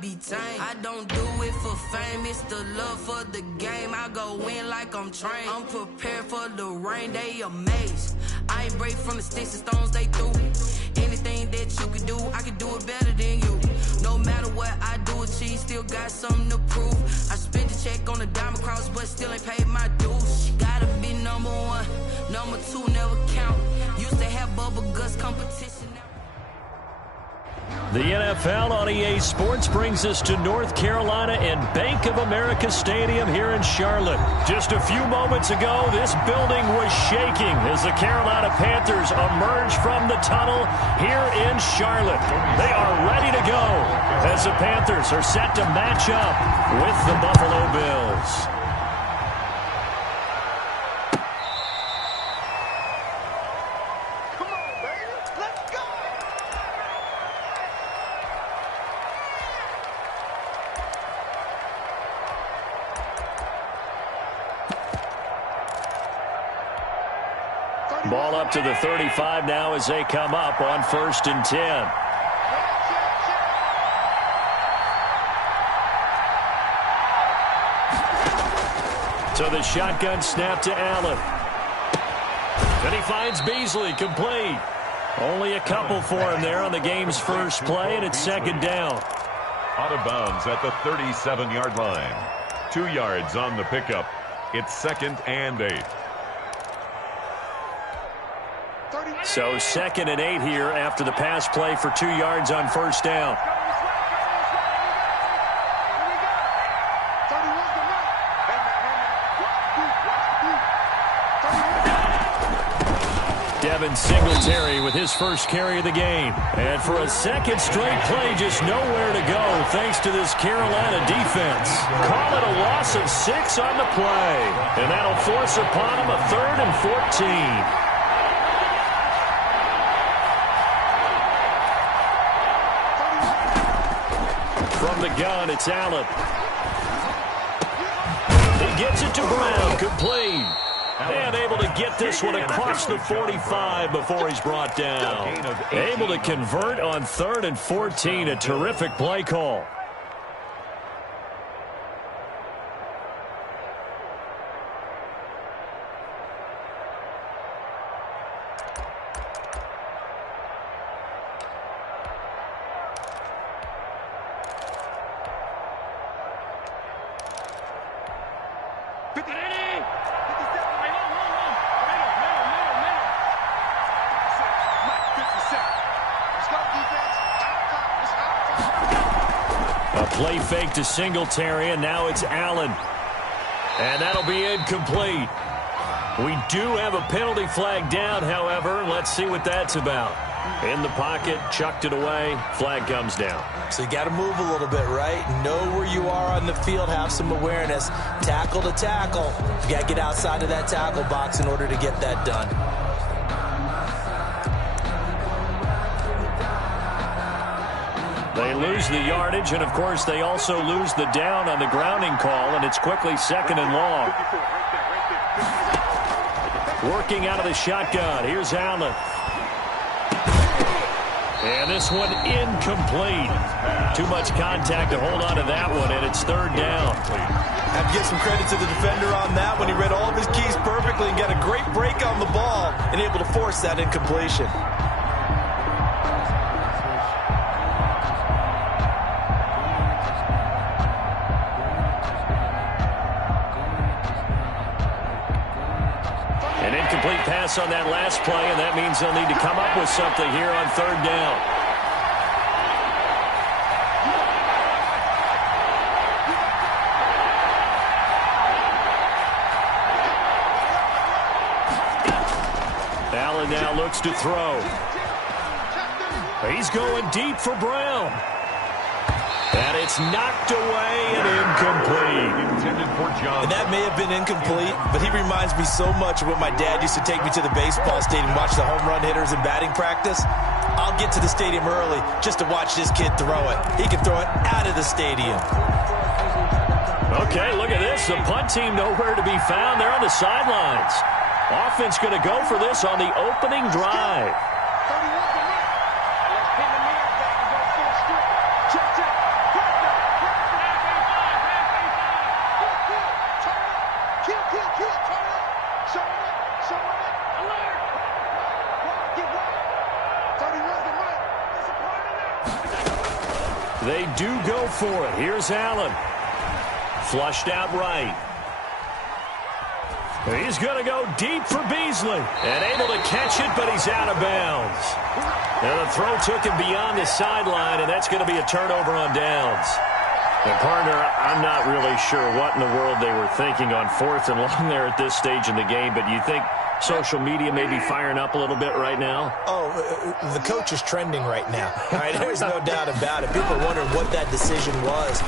be tame. I don't do it for fame, it's the love for the game. I go in like I'm trained. I'm prepared for the rain, they amazed. I ain't break from the sticks and stones they threw. Anything that you can do, I can do it better than you. No matter what I do achieve, still got something to prove. I spent the check on the diamond cross, but still ain't paid my dues. Gotta be number one, number two never count. Used to have bubble guts competition. The NFL on EA Sports brings us to North Carolina and Bank of America Stadium here in Charlotte. Just a few moments ago, this building was shaking as the Carolina Panthers emerge from the tunnel here in Charlotte. They are ready to go as the Panthers are set to match up with the Buffalo Bills. Ball up to the 35 now as they come up on 1st and 10. So the shotgun snap to Allen. And he finds Beasley complete. Only a couple for him there on the game's first play, and it's 2nd down. Out of bounds at the 37-yard line. 2 yards on the pickup. It's 2nd and 8. So 2nd and 8 here after the pass play for 2 yards on 1st down. Devin Singletary with his first carry of the game. And for a second straight play, just nowhere to go thanks to this Carolina defense. Call it a loss of 6 on the play. And that'll force upon him a 3rd and 14. From the gun, it's Allen. He gets it to Brown, complete. And able to get this one across the 45 before he's brought down. Able to convert on 3rd and 14, a terrific play call. Play fake to Singletary, and now it's Allen. And that'll be incomplete. We do have a penalty flag down, however. Let's see what that's about. In the pocket, chucked it away, flag comes down. So you got to move a little bit, right? Know where you are on the field, have some awareness. Tackle to tackle. You got to get outside of that tackle box in order to get that done. They lose the yardage, and of course they also lose the down on the grounding call, and it's quickly 2nd and long. Working out of the shotgun, here's Allen. And this one incomplete. Too much contact to hold on to that one, and it's 3rd down. I have to give some credit to the defender on that one. He read all of his keys perfectly and got a great break on the ball and able to force that incompletion. Pass on that last play, and that means they'll need to come up with something here on 3rd down. Allen now looks to throw. He's going deep for Brown. And it's knocked away and incomplete. And that may have been incomplete, but he reminds me so much of when my dad used to take me to the baseball stadium and watch the home run hitters in batting practice. I'll get to the stadium early just to watch this kid throw it. He can throw it out of the stadium. Okay, look at this. The punt team nowhere to be found. They're on the sidelines. Offense going to go for this on the opening drive. do go for it. Here's Allen. Flushed out right. He's going to go deep for Beasley. And able to catch it, but he's out of bounds. And the throw took him beyond the sideline, and that's going to be a turnover on downs. And, partner, I'm not really sure what in the world they were thinking on 4th and long there at this stage in the game, but you think social media may be firing up a little bit right now? Oh, the coach is trending right now. Right? There's no doubt about it. People are wondering what that decision was.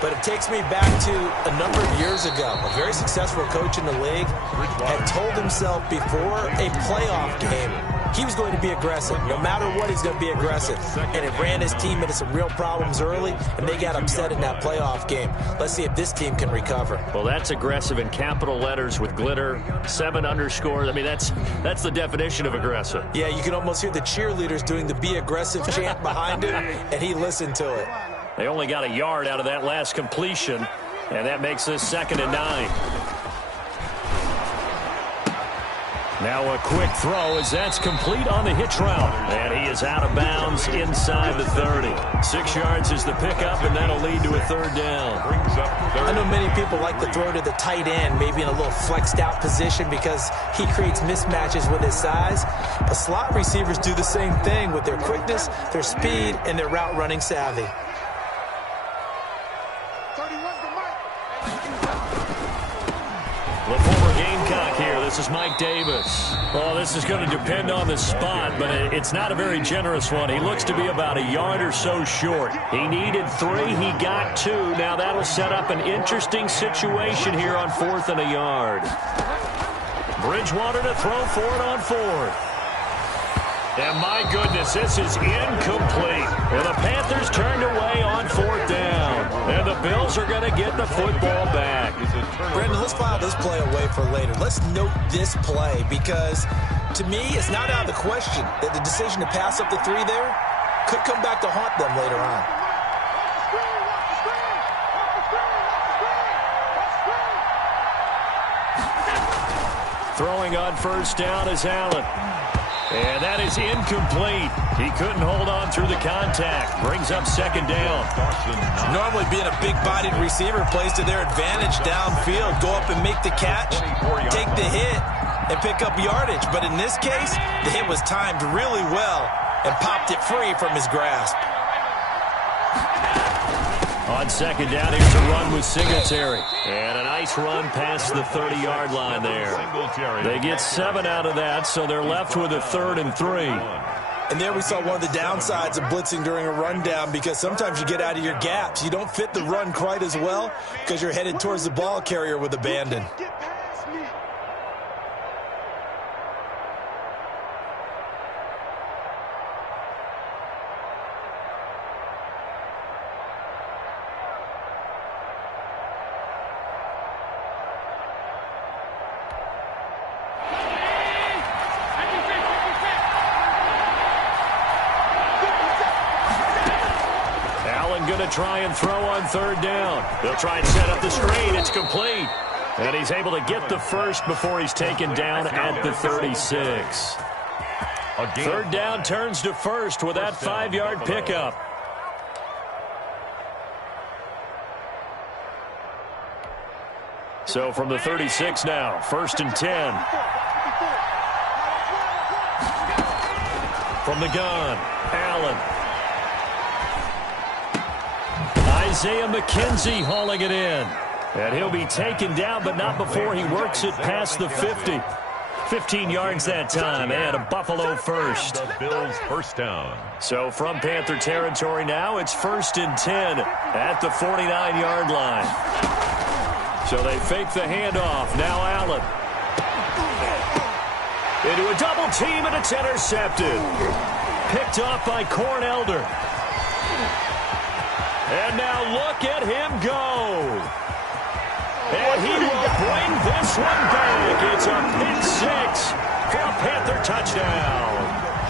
But it takes me back to a number of years ago. A very successful coach in the league had told himself before a playoff game he was going to be aggressive. No matter what, he's going to be aggressive. And it ran his team into some real problems early, and they got upset in that playoff game. Let's see if this team can recover. Well, that's aggressive in capital letters with glitter, 7 underscores. I mean, that's the definition of aggressive. Yeah, you can almost hear the cheerleaders doing the be aggressive chant behind him, and he listened to it. They only got a yard out of that last completion, and that makes this 2nd and 9. Now a quick throw as that's complete on the hitch route. And he is out of bounds inside the 30. 6 yards is the pickup, and that'll lead to a 3rd down. I know many people like to throw to the tight end, maybe in a little flexed out position because he creates mismatches with his size. But slot receivers do the same thing with their quickness, their speed, and their route running savvy. The former Gamecock here. This is Mike Davis. Well, this is going to depend on the spot, but it's not a very generous one. He looks to be about a yard or so short. He needed 3. He got 2. Now that'll set up an interesting situation here on 4th and a yard. Bridgewater to throw for it on 4th. And my goodness, this is incomplete. And the Panthers turned away on 4th down. And the Bills are going to get the football back. Brendan, let's file this play away for later. Let's note this play because, to me, it's not out of the question that the decision to pass up the 3 there could come back to haunt them later on. Throwing on 1st down is Allen. And that is incomplete. He couldn't hold on through the contact. Brings up 2nd down. Normally being a big-bodied receiver plays to their advantage downfield. Go up and make the catch, take the hit, and pick up yardage. But in this case, the hit was timed really well and popped it free from his grasp. On 2nd down, here's a run with Singletary. And a nice run past the 30-yard line there. They get 7 out of that, so they're left with a 3rd and 3. And there we saw one of the downsides of blitzing during a rundown because sometimes you get out of your gaps. You don't fit the run quite as well because you're headed towards the ball carrier with abandon. Going to try and throw on 3rd down. They'll try and set up the screen. It's complete. And he's able to get the first before he's taken down at the 36. 3rd down turns to 1st with that 5-yard pickup. So from the 36 now, 1st and 10. From the gun, Allen. Isaiah McKenzie hauling it in. And he'll be taken down, but not before he works it past the 50. 15 yards that time, and a Buffalo first. The Bills' 1st down. So from Panther territory now, it's 1st and 10 at the 49-yard line. So they fake the handoff. Now Allen. Into a double team, and it's intercepted. Picked off by Corn Elder. And now look at him go. And he will bring this one back. It's a pick 6 for a Panther touchdown.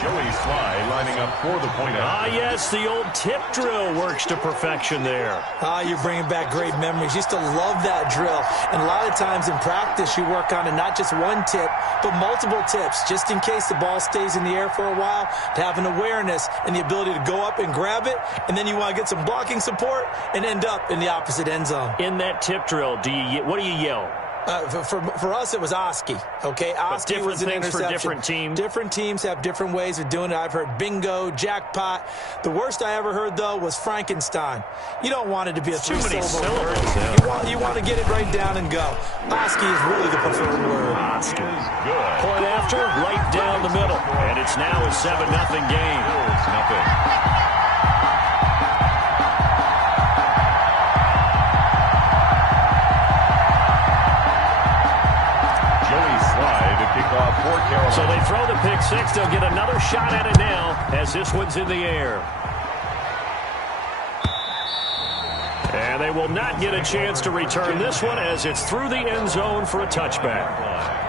Joey Sly lining up for the point out. Ah, yes, the old tip drill works to perfection there. You're bringing back great memories. Used to love that drill. And a lot of times in practice, you work on it, not just one tip, but multiple tips, just in case the ball stays in the air for a while, to have an awareness and the ability to go up and grab it, and then you want to get some blocking support and end up in the opposite end zone. In that tip drill, what do you yell? For us, it was Oski. Okay, Oski was an interception. For different teams. Different teams have different ways of doing it. I've heard bingo, jackpot. The worst I ever heard, though, was Frankenstein. You don't want it to be a three-syllable word. Yeah. You want to get it right down and go. Oski is really the preferred word. Oski. Good. Point after, right down the middle. And it's now a 7-0 game. Bills nothing. So they throw the pick six. They'll get another shot at it now as this one's in the air. And they will not get a chance to return this one as it's through the end zone for a touchback.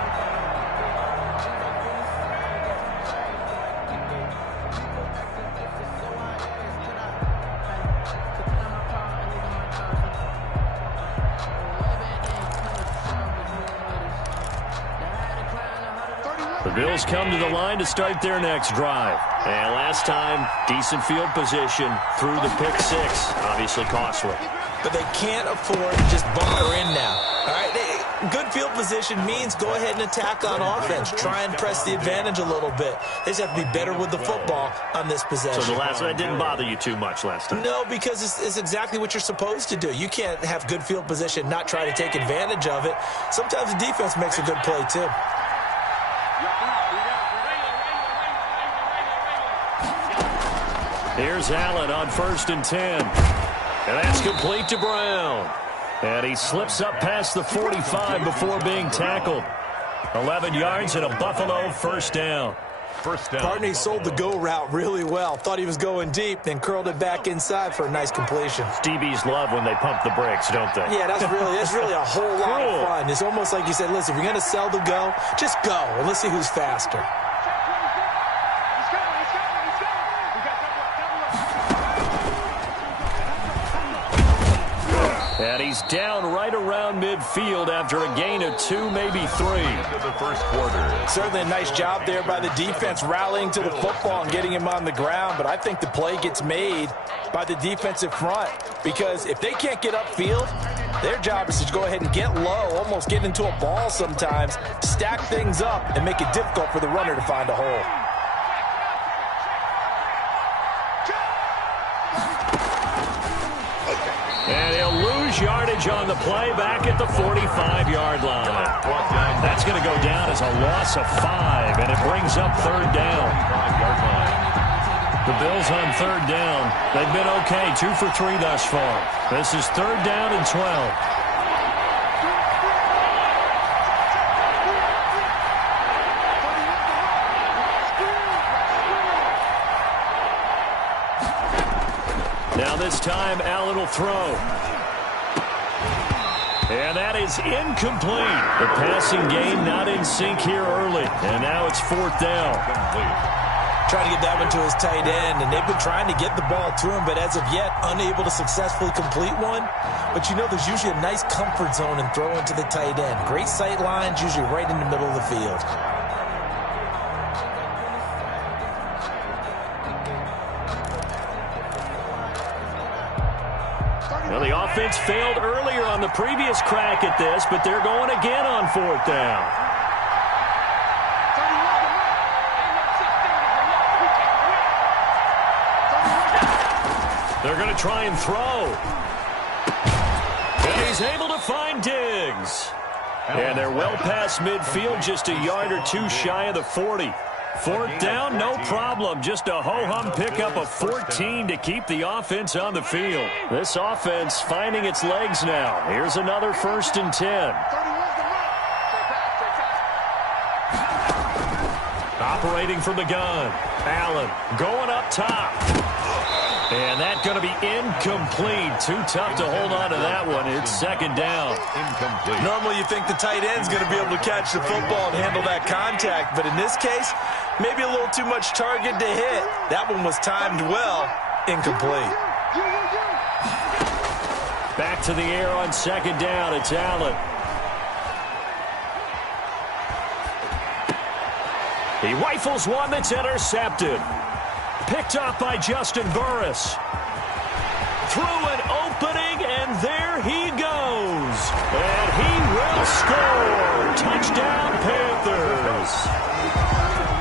The Bills come to the line to start their next drive. And last time, decent field position through the pick six. Obviously costly. But they can't afford to just bunker in now. All right, good field position means go ahead and attack on offense. Try and press the advantage a little bit. They just have to be better with the football on this possession. So the last one didn't bother you too much last time? No, because it's exactly what you're supposed to do. You can't have good field position, not try to take advantage of it. Sometimes the defense makes a good play, too. Here's Allen on 1st and 10. And that's complete to Brown. And he slips up past the 45 before being tackled. 11 yards and a Buffalo first down. Partney sold the go route really well. Thought he was going deep, then curled it back inside for a nice completion. DBs love when they pump the brakes, don't they? Yeah, that's really a whole lot of fun. It's almost like you said, listen, if you're going to sell the go, just go, and let's see who's faster. And he's down right around midfield after a gain of 2, maybe 3. The first quarter. Certainly a nice job there by the defense rallying to the football and getting him on the ground, but I think the play gets made by the defensive front because if they can't get upfield, their job is to go ahead and get low, almost get into a ball sometimes, stack things up, and make it difficult for the runner to find a hole. And he'll lose yardage on the play back at the 45-yard line. That's going to go down as a loss of 5, and it brings up 3rd down. The Bills on 3rd down. They've been okay, 2 for 3 thus far. This is 3rd down and 12. Now this time, Allen will throw. And that is incomplete. The passing game not in sync here early. And now it's 4th down. Trying to get that one to his tight end, and they've been trying to get the ball to him, but as of yet, unable to successfully complete one. But you know there's usually a nice comfort zone in throwing to the tight end. Great sight lines, usually right in the middle of the field. Well, the offense failed earlier on the previous crack at this, but they're going again on 4th down. They're going to try and throw. And he's able to find Diggs. And they're well past midfield, just a yard or 2 shy of the 40. 4th down, no problem. Just a ho-hum pickup of 14 to keep the offense on the field. This offense finding its legs now. Here's another 1st and 10. Operating from the gun. Allen going up top. And that's going to be incomplete. Too tough to hold on to that one. It's second down. Incomplete. Normally you think the tight end's going to be able to catch the football and handle that contact, but in this case, maybe a little too much target to hit. That one was timed well. Incomplete. Back to the air on second down. It's Allen. He rifles one that's intercepted. Picked up by Justin Burris. Through an opening, and there he goes. And he will score. Touchdown, Panthers.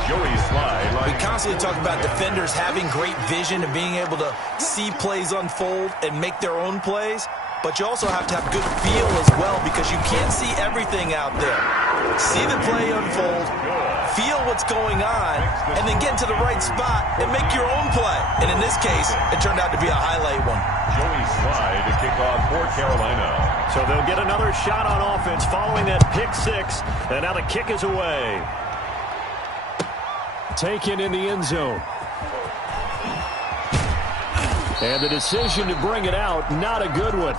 Joey Sly. We constantly talk about defenders having great vision and being able to see plays unfold and make their own plays. But you also have to have good feel as well because you can't see everything out there. See the play unfold, feel what's going on, and then get into the right spot and make your own play. And in this case, it turned out to be a highlight one. Joey Sly to kick off for Carolina. So they'll get another shot on offense following that pick six. And now the kick is away. Taken in the end zone. And the decision to bring it out, not a good one.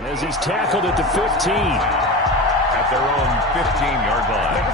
As he's tackled at the 15. At their own 15-yard line.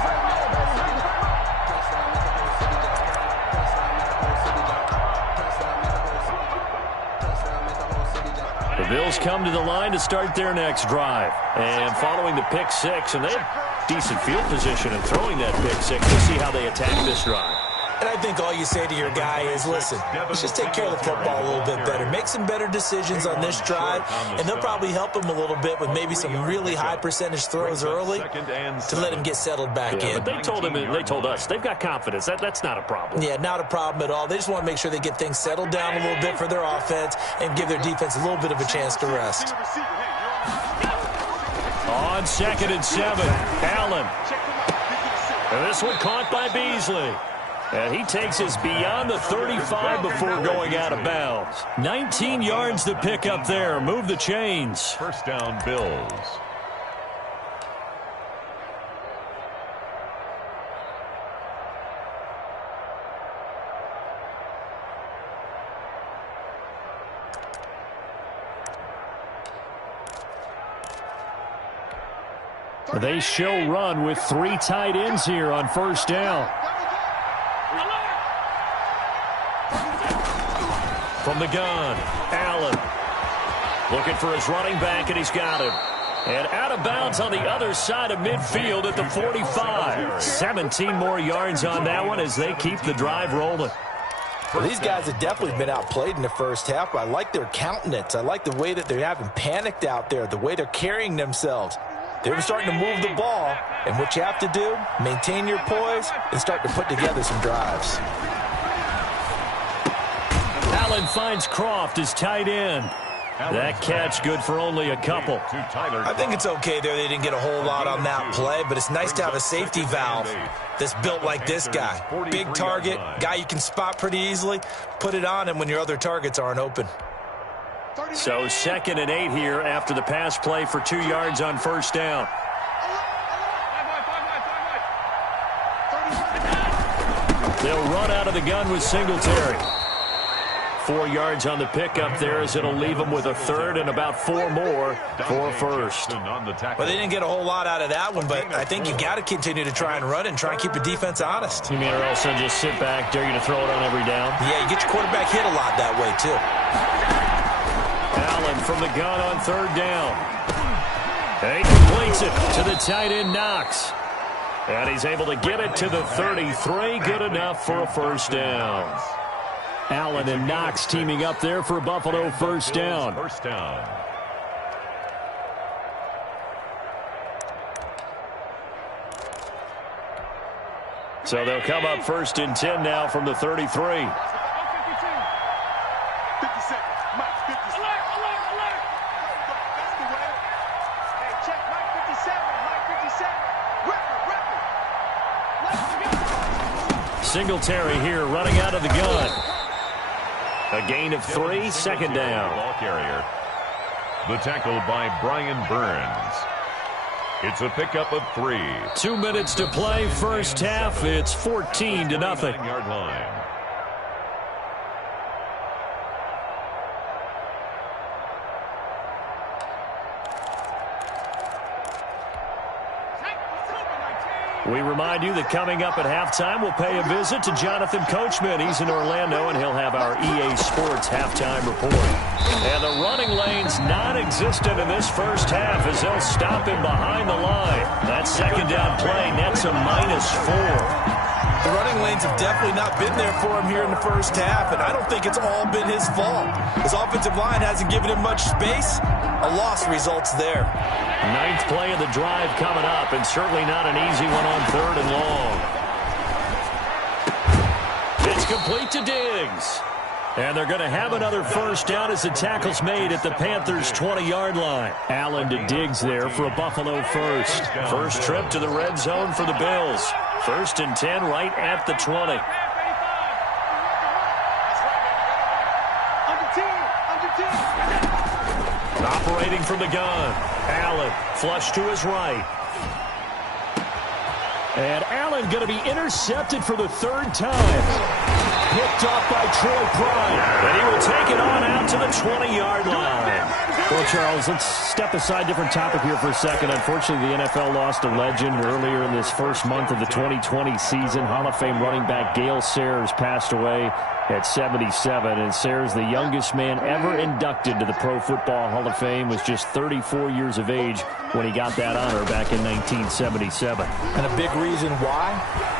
The Bills come to the line to start their next drive. And following the pick six, and they have decent field position in throwing that pick six. We'll see how they attack this drive. And I think all you say to your guy is, listen, let's just take care of the football a little bit better. Make some better decisions on this drive, and they'll probably help him a little bit with maybe some really high percentage throws early to let him get settled back in. But they told him, they told us, they've got confidence. That's not a problem. Yeah, not a problem at all. They just want to make sure they get things settled down a little bit for their offense and give their defense a little bit of a chance to rest. On 2nd and 7, Allen. And this one caught by Beasley. And he takes us beyond the 35 before going out of bounds. 19 yards to pick up there. Move the chains. First down, Bills. They show run with 3 tight ends here on first down. From the gun, Allen. Looking for his running back, and he's got him. And out of bounds on the other side of midfield at the 45. 17 more yards on that one as they keep the drive rolling. Well, these guys have definitely been outplayed in the first half, but I like their countenance. I like the way that they haven't panicked out there, the way they're carrying themselves. They're starting to move the ball, and what you have to do, maintain your poise and start to put together some drives. Allen finds Croft as tight end. That catch good for only a couple. I think it's okay there. They didn't get a whole lot on that play, but it's nice to have a safety valve that's built like this guy. Big target, guy you can spot pretty easily. Put it on him when your other targets aren't open. So 2nd and 8 here after the pass play for 2 yards on first down. They'll run out of the gun with Singletary. 4 yards on the pickup there as it'll leave them with a third and about 4 more for first. Well, they didn't get a whole lot out of that one, but I think you got to continue to try and run and try and keep the defense honest. You mean or else they'll just sit back, dare you to throw it on every down? Yeah, you get your quarterback hit a lot that way, too. Allen from the gun on 3rd down. He completes it to the tight end, Knox. And he's able to get it to the 33. Good enough for a first down. Allen and Knox teaming up there for Buffalo first down. So they'll come up 1st and 10 now from the 33. Singletary here running out of the gun. A gain of 3, 2nd down. Ball carrier. The tackle by Brian Burns. It's a pickup of 3. 2 minutes to play first half. It's 14-0. 9-yard line. We remind you that coming up at halftime, we'll pay a visit to Jonathan Coachman. He's in Orlando, and he'll have our EA Sports halftime report. And the running lane's non-existent in this first half as they'll stop him behind the line. That 2nd down play nets a -4. The running lanes have definitely not been there for him here in the first half, and I don't think it's all been his fault. His offensive line hasn't given him much space. A loss results there. 9th play of the drive coming up, and certainly not an easy one on 3rd and long. It's complete to Diggs. And they're going to have another first down as the tackle's made at the Panthers' 20-yard line. Allen to Diggs there for a Buffalo first. First trip to the red zone for the Bills. 1st and 10 right at the 20. Operating from the gun. Allen flush to his right. And Allen going to be intercepted for the 3rd time. Picked off by Troy Pride. And he will take it on out to the 20-yard line. Well, Charles, let's step aside different topic here for a second. Unfortunately, the NFL lost a legend earlier in this first month of the 2020 season. Hall of Fame running back Gale Sayers passed away at 77. And Sayers, the youngest man ever inducted to the Pro Football Hall of Fame, was just 34 years of age when he got that honor back in 1977. And a big reason why?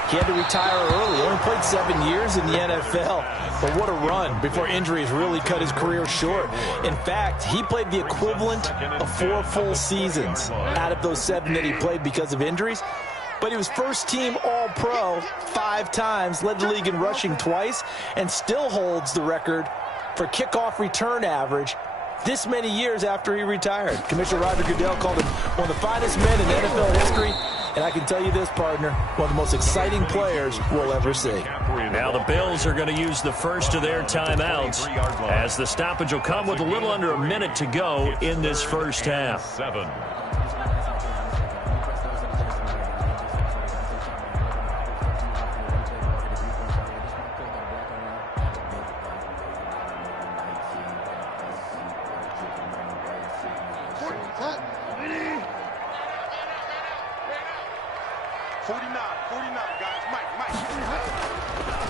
He had to retire early. He only played 7 years in the NFL. But what a run before injuries really cut his career short. In fact, he played the equivalent of 4 full seasons out of those 7 that he played because of injuries. But he was first-team All-Pro 5 times, led the league in rushing twice, and still holds the record for kickoff return average this many years after he retired. Commissioner Roger Goodell called him one of the finest men in NFL history. And I can tell you this, partner, one of the most exciting players we'll ever see. Now the Bills are going to use the first of their timeouts as the stoppage will come with a little under a minute to go in this first half. 7.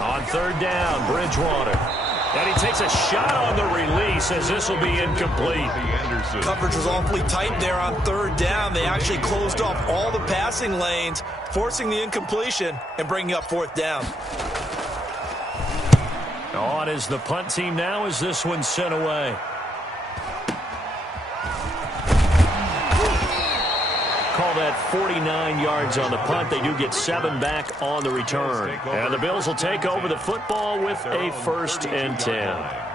On 3rd down, Bridgewater. And he takes a shot on the release as this will be incomplete. Coverage was awfully tight there on third down. They actually closed off all the passing lanes, forcing the incompletion and bringing up fourth down. On is the punt team now as this one's sent away. Call that 49 yards on the punt. They do get 7 back on the return. And the Bills will take over the football with a 1st and 10.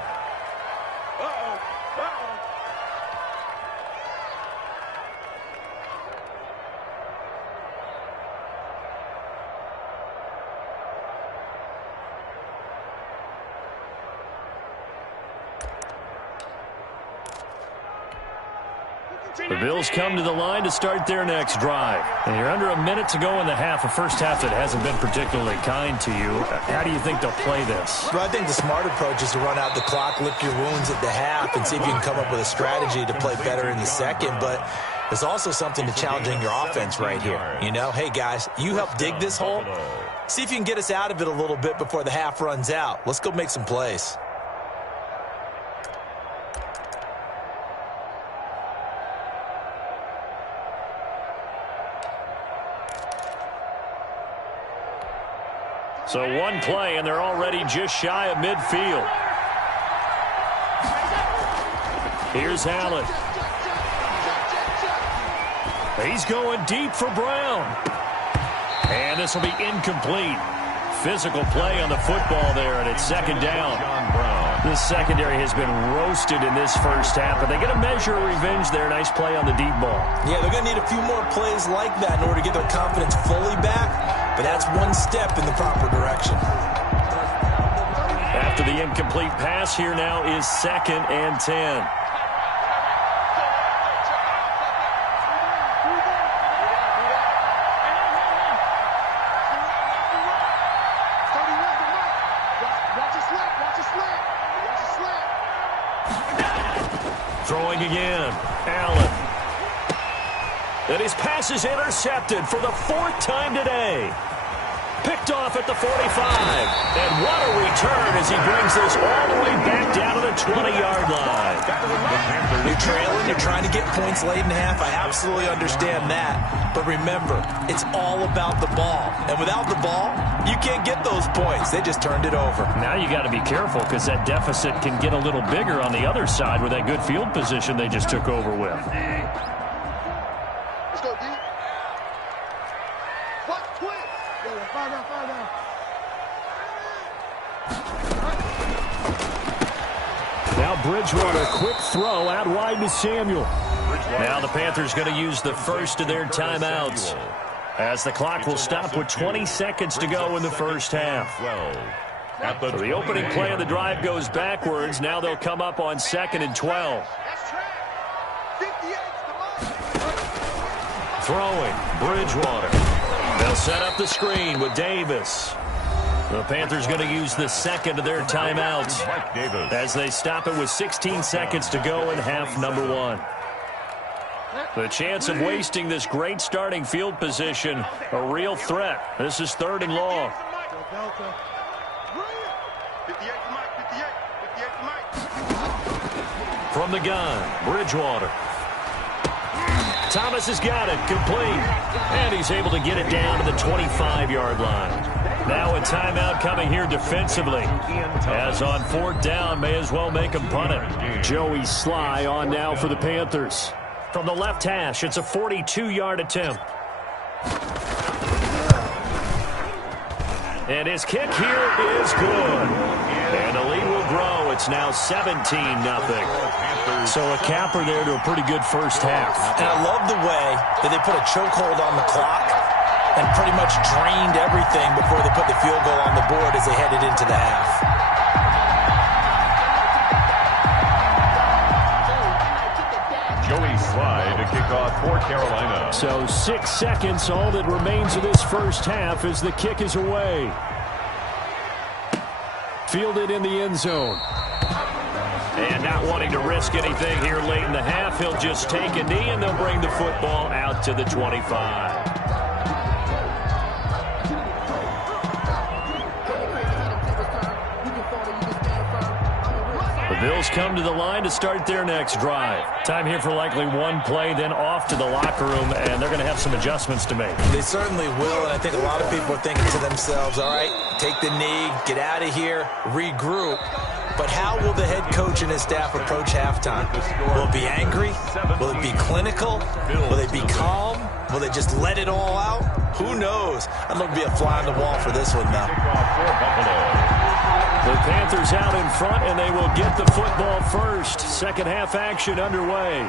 The Bills come to the line to start their next drive. And you're under a minute to go in the half, a first half that hasn't been particularly kind to you. How do you think they'll play this? Well, I think the smart approach is to run out the clock, lick your wounds at the half, and see if you can come up with a strategy to play better in the second. But there's also something to challenging your offense right here. You know, hey, guys, you help dig this hole. See if you can get us out of it a little bit before the half runs out. Let's go make some plays. So one play, and they're already just shy of midfield. Here's Allen. He's going deep for Brown. And this will be incomplete. Physical play on the football there, and it's second down. The secondary has been roasted in this first half, but they get a measure of revenge there. Nice play on the deep ball. Yeah, they're going to need a few more plays like that in order to get their confidence fully back. But that's one step in the proper direction. After the incomplete pass, here now is 2nd and 10. Throwing again. Allen. And his pass is intercepted for the 4th time today. Picked off at the 45. And what a return as he brings this all the way back down to the 20-yard line. You're trailing, you're trying to get points late in half. I absolutely understand that. But remember, it's all about the ball. And without the ball, you can't get those points. They just turned it over. Now you got to be careful because that deficit can get a little bigger on the other side with that good field position they just took over with. Now Bridgewater, quick throw out wide to Samuel. Now the Panthers going to use the first of their timeouts as the clock will stop with 20 seconds to go in the first half. So the opening play of the drive goes backwards. Now they'll come up on 2nd and 12. Throwing, Bridgewater. They'll set up the screen with Davis. The Panthers going to use the second of their timeouts as they stop it with 16 seconds to go in half number 1. The chance of wasting this great starting field position, a real threat. This is 3rd and long. From the gun, Bridgewater. Thomas has got it, complete. And he's able to get it down to the 25-yard line. Now a timeout coming here defensively. As on 4th down, may as well make him punt it. Joey Sly on now for the Panthers. From the left hash, it's a 42-yard attempt. And his kick here is good. And the lead will grow. It's now 17-0. So a capper there to a pretty good first half. And I love the way that they put a chokehold on the clock and pretty much drained everything before they put the field goal on the board as they headed into the half. Joey Sly to kick off for Carolina. So 6 seconds, all that remains of this first half as the kick is away. Fielded in the end zone. And not wanting to risk anything here late in the half, he'll just take a knee and they'll bring the football out to the 25. Bills come to the line to start their next drive. Time here for likely one play, then off to the locker room, and they're going to have some adjustments to make. They certainly will, and I think a lot of people are thinking to themselves, all right, take the knee, get out of here, regroup. But how will the head coach and his staff approach halftime? Will it be angry? Will it be clinical? Will they be calm? Will they just let it all out? Who knows? I'm going to be a fly on the wall for this one, though. The Panthers out in front, and they will get the football first. Second half action underway.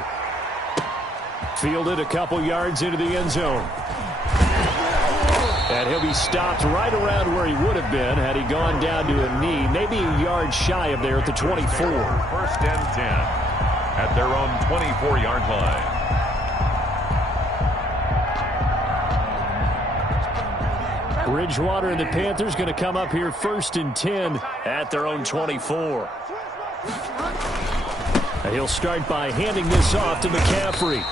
Fielded a couple yards into the end zone. And he'll be stopped right around where he would have been had he gone down to a knee, maybe a yard shy of there at the 24. First and 10 at their own 24-yard line. Bridgewater and the Panthers going to come up here first and 10 at their own 24. And he'll start by handing this off to McCaffrey.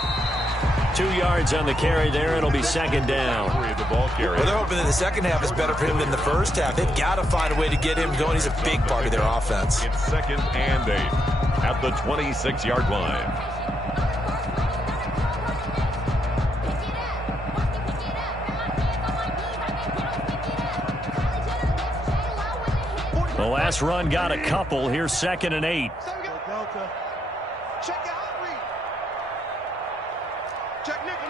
2 yards on the carry there. It'll be second down. Well, they're hoping that the second half is better for him than the first half. They've got to find a way to get him going. He's a big part of their offense. It's second and 8 at the 26-yard line. The last run got a couple. Here's second and 8. Check out read. Check nickel.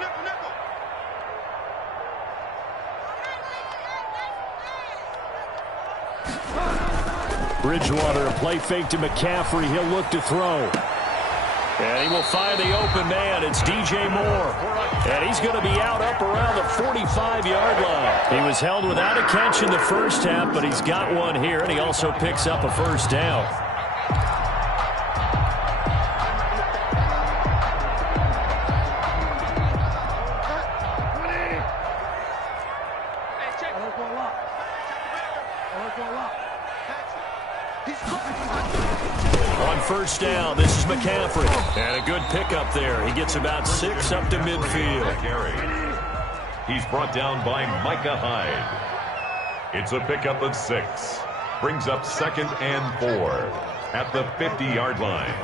Bridgewater, a play fake to McCaffrey. He'll look to throw. And he will find the open man. It's DJ Moore. And he's going to be out up around the 45-yard line. He was held without a catch in the first half, but he's got one here, and he also picks up a first down. On first down, this is McCaffrey. And a good pickup there. He gets about 6 up to midfield. He's brought down by Micah Hyde. It's a pickup of 6. Brings up second and 4 at the 50-yard line.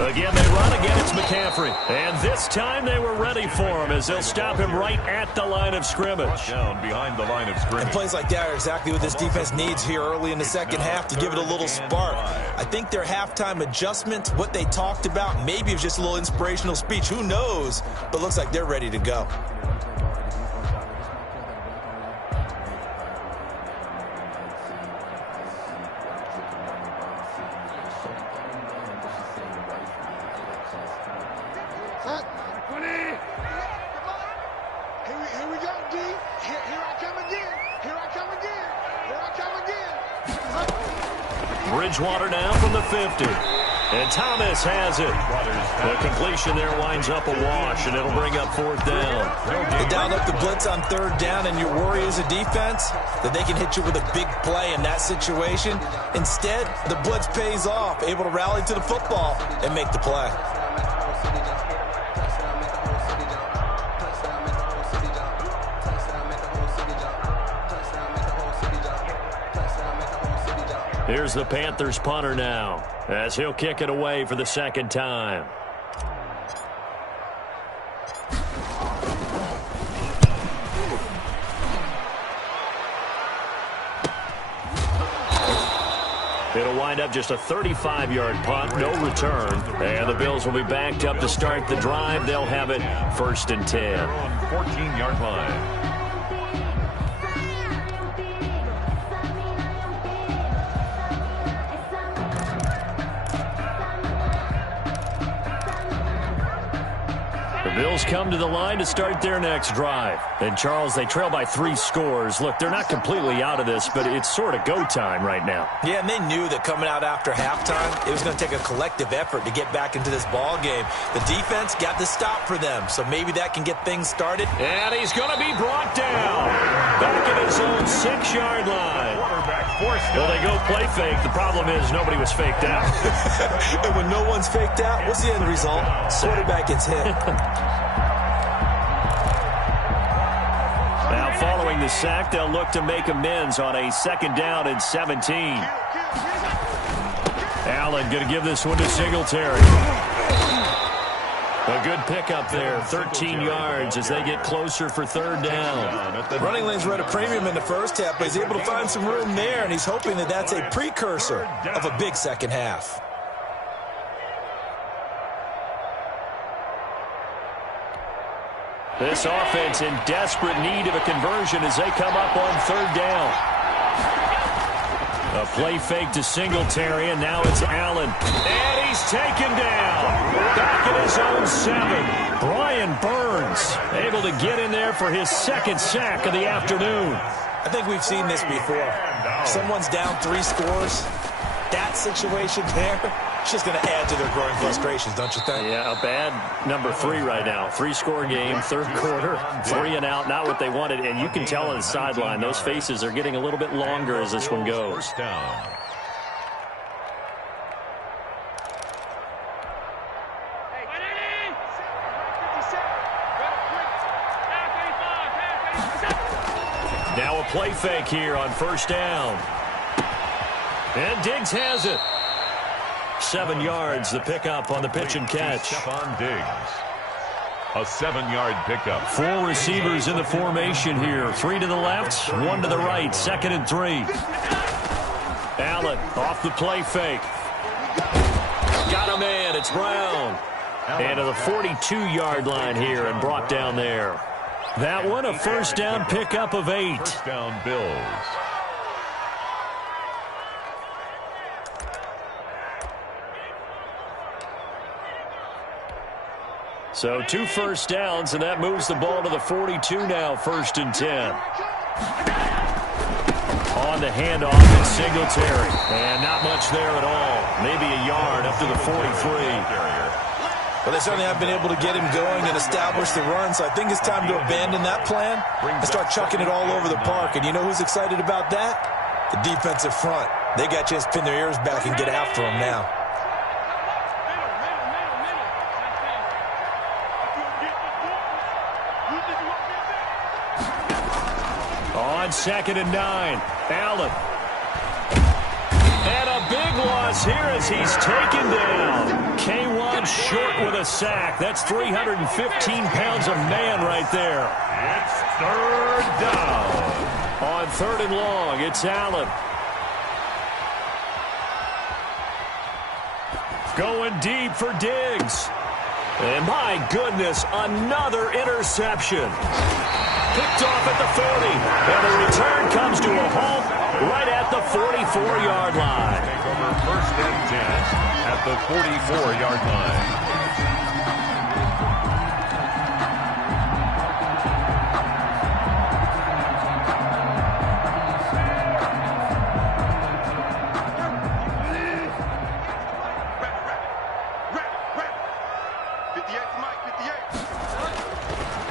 Again, they run. Again, it's McCaffrey. And this time they were ready for him as they'll stop him right at the line of scrimmage. Down behind the line of scrimmage. And plays like that are exactly what this defense needs here early in the second half to give it a little spark. I think their halftime adjustment, what they talked about, maybe it was just a little inspirational speech. Who knows? But looks like they're ready to go. Bridgewater now from the 50. And Thomas has it. The completion there winds up a wash, and it'll bring up fourth down. They dialed up the blitz on third down, and your worry as a defense that they can hit you with a big play in that situation. Instead, the blitz pays off, able to rally to the football and make the play. Here's the Panthers punter now as he'll kick it away for the second time. It'll wind up just a 35-yard punt, no return. And the Bills will be backed up to start the drive. They'll have it first and 10. 14-yard line. The Bills come to the line to start their next drive. And, Charles, they trail by 3 scores. Look, they're not completely out of this, but it's sort of go time right now. Yeah, and they knew that coming out after halftime, it was going to take a collective effort to get back into this ball game. The defense got the stop for them, so maybe that can get things started. And he's going to be brought down back at his own 6-yard line. Well, they go play fake. The problem is nobody was faked out. And when no one's faked out, what's the end result? Quarterback gets hit. Now following the sack, they'll look to make amends on a 2nd down and 17. Allen going to give this one to Singletary. A good pickup there, 13 yards as they get closer for 3rd down. Running lanes were at a premium in the first half, but he's able to find some room there, and he's hoping that that's a precursor of a big second half. This offense in desperate need of a conversion as they come up on 3rd down. A play fake to Singletary, and now it's Allen. And he's taken down. Back at his own 7. Brian Burns able to get in there for his 2nd sack of the afternoon. I think we've seen this before. Someone's down 3 scores. That situation there, it's just going to add to their growing frustrations, don't you think? Yeah, a bad number 3 right now. 3-score game, 3rd quarter, 3 and out, not what they wanted. And you can tell on the sideline, those faces are getting a little bit longer as this one goes. 1st down. Now a play fake here on 1st down. And Diggs has it. 7 yards, the pickup on the pitch and catch. Stephon Diggs. A 7-yard pickup. 4 receivers in the formation here. 3 to the left, 1 to the right. 2nd and 3. Allen off the play fake. Got a man. It's Brown. And to the 42-yard line here and brought down there. That one a 1st down pickup of 8. 1st down Bills. So 2 1st downs, and that moves the ball to the 42 now, 1st and 10. On the handoff, it's Singletary. And not much there at all. Maybe a yard up to the 43. Well, they certainly have been able to get him going and establish the run, so I think it's time to abandon that plan and start chucking it all over the park. And you know who's excited about that? The defensive front. They got to just pin their ears back and get after him now. On 2nd and 9, Allen. And a big loss here as he's taken down. K1 short with a sack. That's 315 pounds of man right there. It's 3rd down. On 3rd and long, it's Allen. Going deep for Diggs. And my goodness, another interception. Picked off at the 40. And the return comes to a halt right at the 44-yard line. Take over 1st and 10 at the 44-yard line.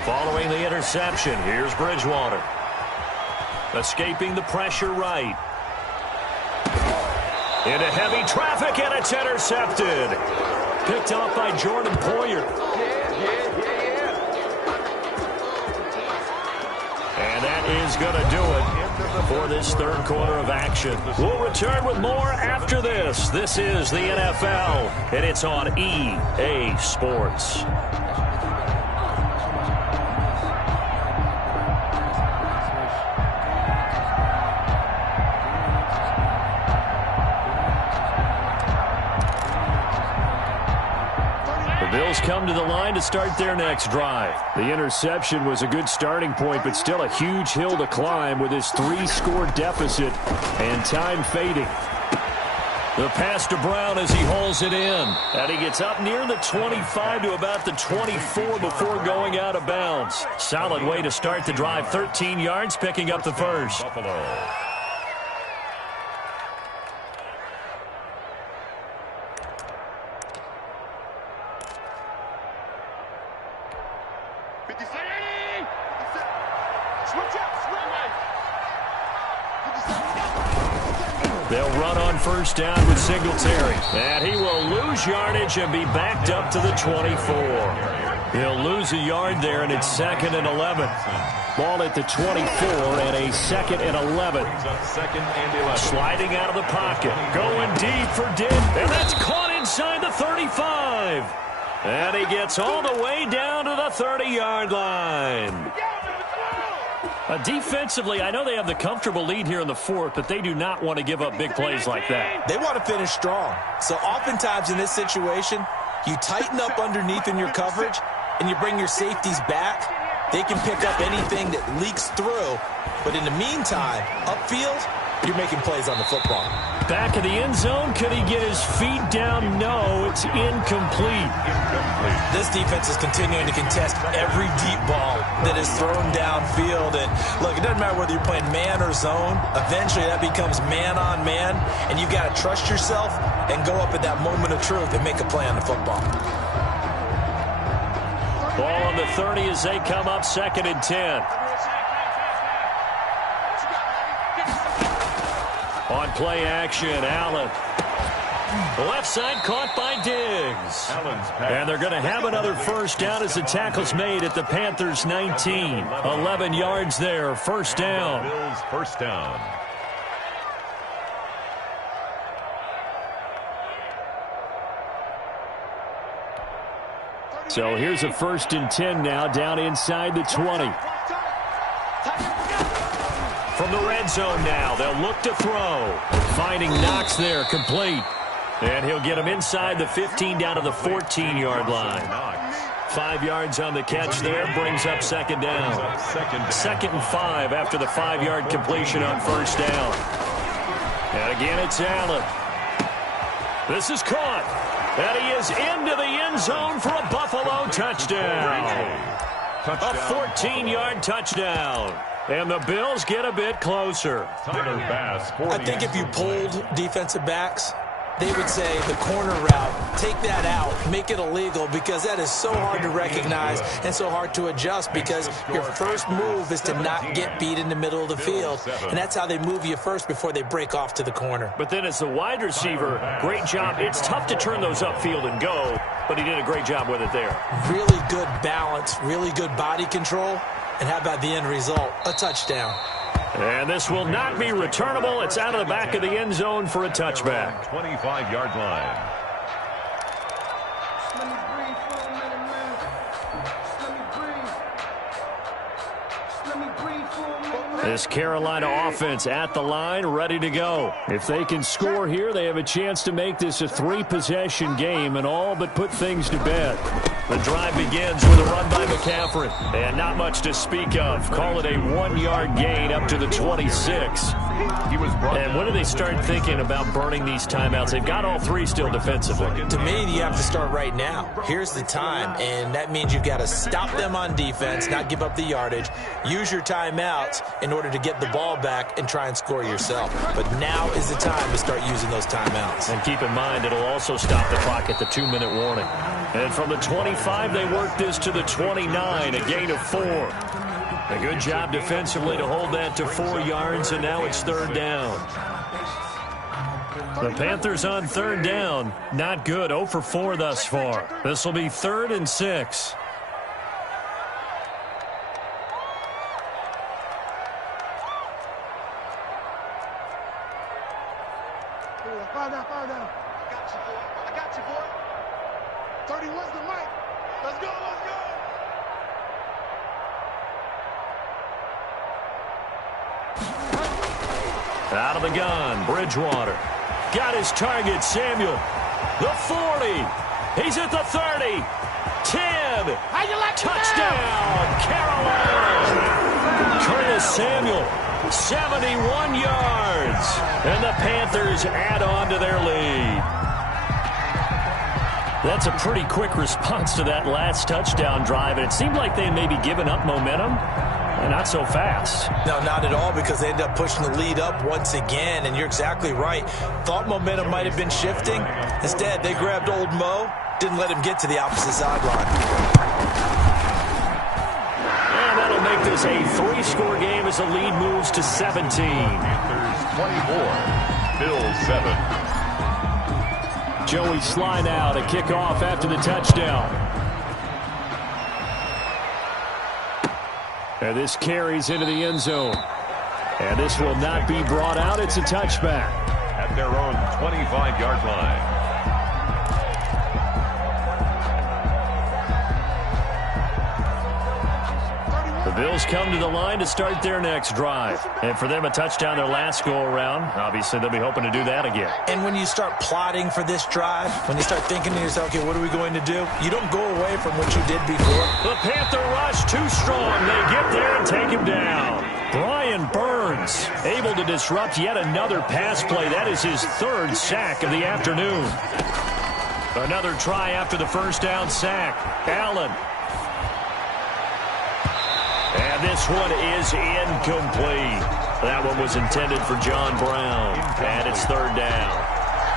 Following the interception, here's Bridgewater. Escaping the pressure right. Into heavy traffic, and it's intercepted. Picked up by Jordan Poyer. And that is going to do it for this 3rd quarter of action. We'll return with more after this. This is the NFL, and it's on EA Sports. Bills come to the line to start their next drive. The interception was a good starting point, but still a huge hill to climb with his 3-score deficit and time fading. The pass to Brown as he hauls it in. And he gets up near the 25 to about the 24 before going out of bounds. Solid way to start the drive. 13 yards, picking up the first. Buffalo. They'll run on 1st down with Singletary. And he will lose yardage and be backed up to the 24. He'll lose a yard there, and it's 2nd and 11. Ball at the 24 and a 2nd and 11. Sliding out of the pocket. Going deep for Dick. And that's caught inside the 35. And he gets all the way down to the 30-yard line. Defensively, I know they have the comfortable lead here in the 4th, but they do not want to give up big plays like that. They want to finish strong. So oftentimes in this situation, you tighten up underneath in your coverage, and you bring your safeties back. They can pick up anything that leaks through. But in the meantime, upfield, you're making plays on the football. Back of the end zone. Could he get his feet down? No, it's incomplete. This defense is continuing to contest every deep ball that is thrown downfield. And look, it doesn't matter whether you're playing man or zone. Eventually that becomes man on man. And you've got to trust yourself and go up at that moment of truth and make a play on the football. Ball on the 30 as they come up 2nd and 10. On play action, Allen. Left side caught by Diggs. And they're going to have another first down as the tackle's made at the Panthers 19. 11 yards there, first down. Bills first down. So here's a 1st and 10 now, down inside the 20. From the red zone now, they'll look to throw. Finding Knox there, complete. And he'll get him inside the 15 down to the 14-yard line. 5 yards on the catch there, brings up 2nd down. 2nd and 5 after the 5-yard completion on first down. And again, it's Allen. This is caught. And he is into the end zone for a Buffalo touchdown. A 14-yard touchdown. And the Bills get a bit closer. I think if you polled defensive backs, they would say the corner route, take that out, make it illegal, because that is so hard to recognize and so hard to adjust, because your first move is to not get beat in the middle of the field. And that's how they move you first before they break off to the corner. But then as the wide receiver, great job. It's tough to turn those upfield and go, but he did a great job with it there. Really good balance, really good body control. And how about the end result? A touchdown. And this will not be returnable. It's out of the back of the end zone for a touchback. 25-yard line. This Carolina offense at the line, ready to go. If they can score here, they have a chance to make this a 3-possession game and all but put things to bed. The drive begins with a run by McCaffrey. And not much to speak of. Call it a 1-yard gain up to the 26. And when do they start thinking about burning these timeouts? They've got all 3 still defensively. To me, you have to start right now. Here's the time, and that means you've got to stop them on defense, not give up the yardage, use your timeouts in order to get the ball back and try and score yourself. But now is the time to start using those timeouts. And keep in mind, it'll also stop the clock at the 2-minute warning. And from the 25, they work this to the 29, a gain of 4. A good job defensively to hold that to 4 yards, and now it's 3rd down. The Panthers on 3rd down. Not good. 0 for 4 thus far. This will be 3rd and 6. Fall down. I got you, boy. 31's the mic. Let's go. Out of the gun, Bridgewater. Got his target, Samuel. The 40. He's at the 30. 10. Touchdown, Carolina. Curtis Samuel, 71 yards. And the Panthers add on to their lead. That's a pretty quick response to that last touchdown drive. And it seemed like they may be giving up momentum. Not so fast. No, not at all, because they ended up pushing the lead up once again, and you're exactly right. Thought momentum might have been shifting. Instead, they grabbed old Mo, didn't let him get to the opposite sideline. And that'll make this a 3-score game as the lead moves to 17. Panthers 24, Bills 7. Joey Slye now to kick off after the touchdown. And this carries into the end zone. And this will not be brought out. It's a touchback. At their own 25-yard line. The Bills come to the line to start their next drive. And for them, a touchdown their last go-around. Obviously, they'll be hoping to do that again. And when you start plotting for this drive, when you start thinking to yourself, okay, what are we going to do? You don't go away from what you did before. The Panther rush too strong. They get there and take him down. Brian Burns able to disrupt yet another pass play. That is his third sack of the afternoon. Another try after the first down sack. Allen. And this one is incomplete. That one was intended for John Brown. And it's third down.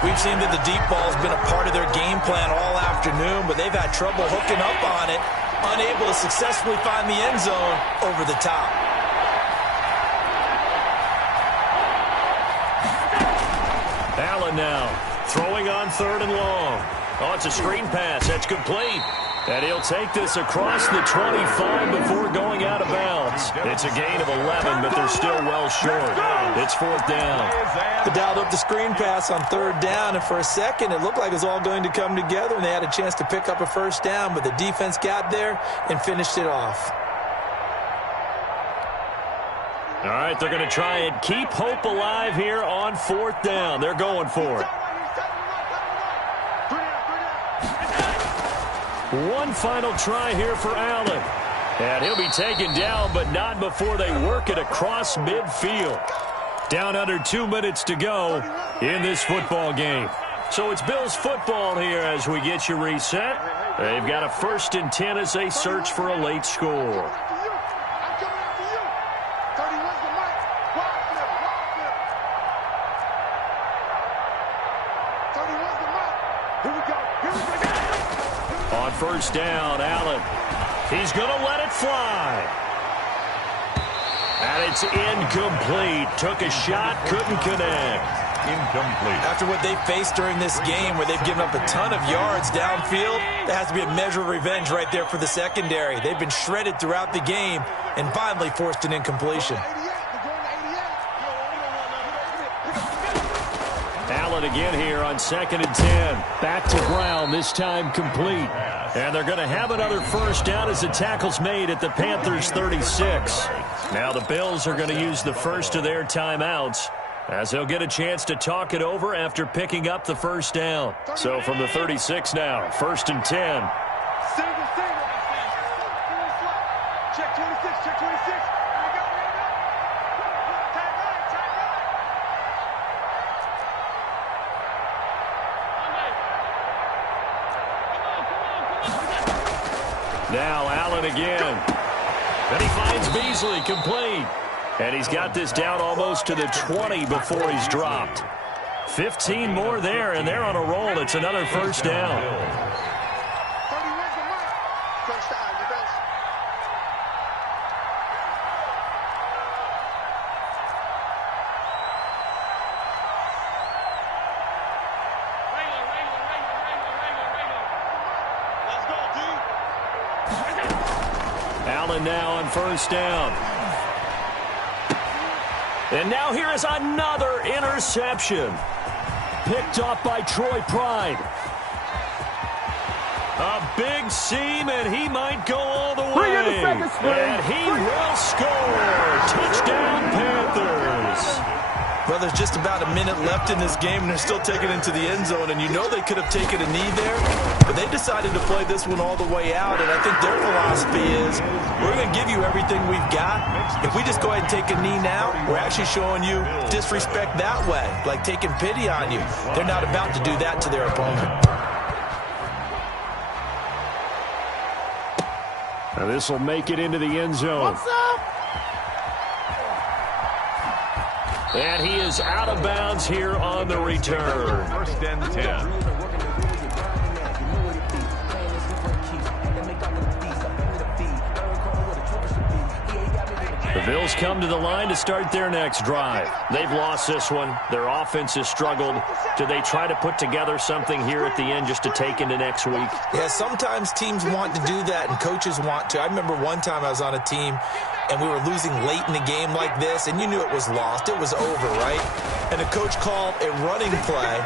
We've seen that the deep ball's been a part of their game plan all afternoon, but they've had trouble hooking up on it, unable to successfully find the end zone over the top. Allen now throwing on third and long. Oh, it's a screen pass. That's complete. And he'll take this across the 25 before going out of bounds. It's a gain of 11, but they're still well short. It's fourth down. They dialed up the screen pass on third down, and for a second, it looked like it was all going to come together, and they had a chance to pick up a first down, but the defense got there and finished it off. All right, they're going to try and keep hope alive here on fourth down. They're going for it. One final try here for Allen. And he'll be taken down, but not before they work it across midfield. Down under 2 minutes to go in this football game. So it's Bills football here as we get you reset. They've got a 1st and 10 as they search for a late score. On first down, Allen. He's going to let it fly. And it's incomplete. Took a shot, couldn't connect. Incomplete. After what they faced during this game where they've given up a ton of yards downfield, there has to be a measure of revenge right there for the secondary. They've been shredded throughout the game and finally forced an incompletion. Allen again here on 2nd and 10. Back to Brown, this time complete. And they're going to have another first down as the tackle's made at the Panthers 36. Now the Bills are going to use the first of their timeouts as they'll get a chance to talk it over after picking up the first down. So from the 36 now, 1st and 10. Check 26, check 26. Now Allen again. Then he finds Beasley complete. And he's got this down almost to the 20 before he's dropped. 15 more there, and they're on a roll. It's another first down. Allen now on first down. And now here is another interception. Picked off by Troy Pride. A big seam, and he might go all the way. And he will score. Touchdown, Panthers. Well, there's just about a minute left in this game, and they're still taking it into the end zone. And you know they could have taken a knee there, but they decided to play this one all the way out. And I think their philosophy is, we're going to give you everything we've got. If we just go ahead and take a knee now, we're actually showing you disrespect that way, like taking pity on you. They're not about to do that to their opponent. Now this will make it into the end zone. What's up? And he is out of bounds here on the return. 1st and 10. The Bills come to the line to start their next drive. They've lost this one. Their offense has struggled. Do they try to put together something here at the end just to take into next week? Yeah, sometimes teams want to do that and coaches want to. I remember one time I was on a team and we were losing late in the game like this, and you knew it was lost. It was over, right? And the coach called a running play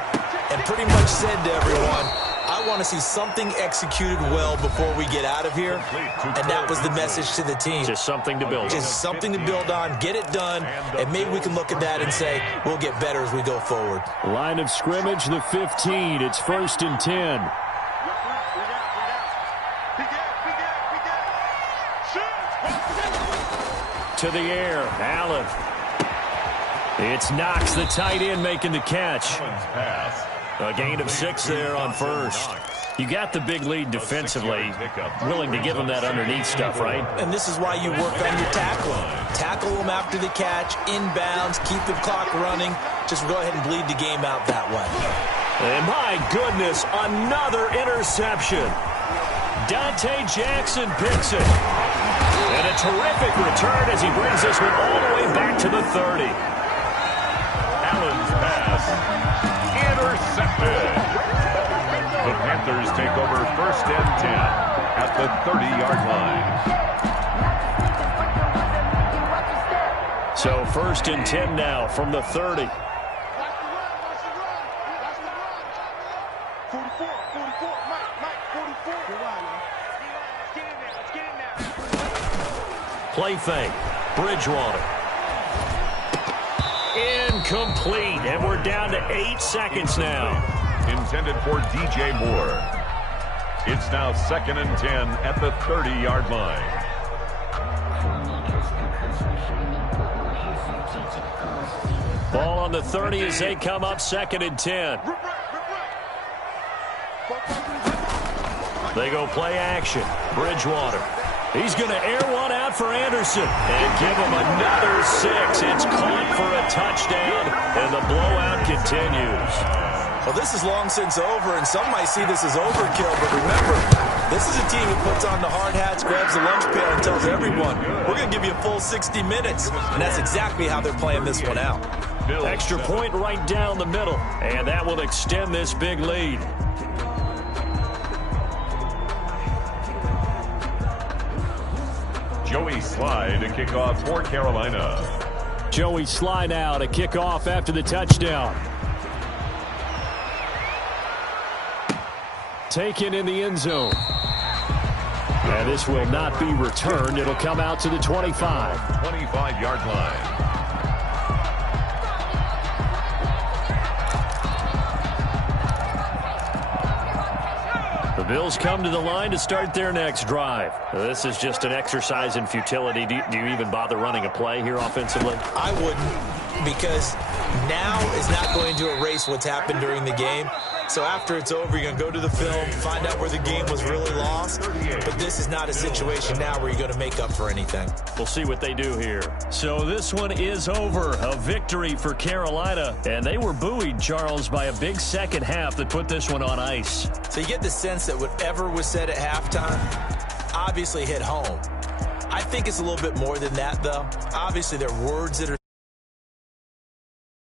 and pretty much said to everyone, I want to see something executed well before we get out of here. And that was the message to the team. Just something to build on. Just something to build on, get it done, and maybe we can look at that and say, we'll get better as we go forward. Line of scrimmage, the 15. It's 1st and 10. To the air, Allen. It's Knox, the tight end, making the catch. A gain of 6 there on first. You got the big lead defensively. Willing to give them that underneath stuff, right? And this is why you work on your tackling. Tackle them after the catch, inbounds, keep the clock running. Just go ahead and bleed the game out that way. And my goodness, another interception. Dante Jackson picks it. And a terrific return as he brings this one all the way back to the 30. Allen's pass intercepted. The Panthers take over 1st and 10 at the 30-yard line. So 1st and 10 now from the 30. 44, Mike, 44. Play fake. Bridgewater. Incomplete. And we're down to 8 seconds now. Intended for DJ Moore. It's now 2nd and 10 at the 30-yard line. Ball on the 30 as they come up 2nd and 10. They go play action. Bridgewater. He's going to air one out for Anderson and give him another 6. It's caught for a touchdown, and the blowout continues. Well, this is long since over, and some might see this as overkill, but remember, this is a team that puts on the hard hats, grabs the lunch pail, and tells everyone, we're going to give you a full 60 minutes. And that's exactly how they're playing this one out. Extra point right down the middle, and that will extend this big lead. Joey Slye to kick off for Carolina. Joey Slye now to kick off after the touchdown. Taken in the end zone. And this will not be returned. It'll come out to the 25. 25-yard line. The Bills come to the line to start their next drive. This is just an exercise in futility. Do you even bother running a play here offensively? I wouldn't, because now is not going to erase what's happened during the game. So after it's over, you're going to go to the film, find out where the game was really lost. But this is not a situation now where you're going to make up for anything. We'll see what they do here. So this one is over. A victory for Carolina. And they were buoyed, Charles, by a big second half that put this one on ice. So you get the sense that whatever was said at halftime obviously hit home. I think it's a little bit more than that, though. Obviously, there are words that are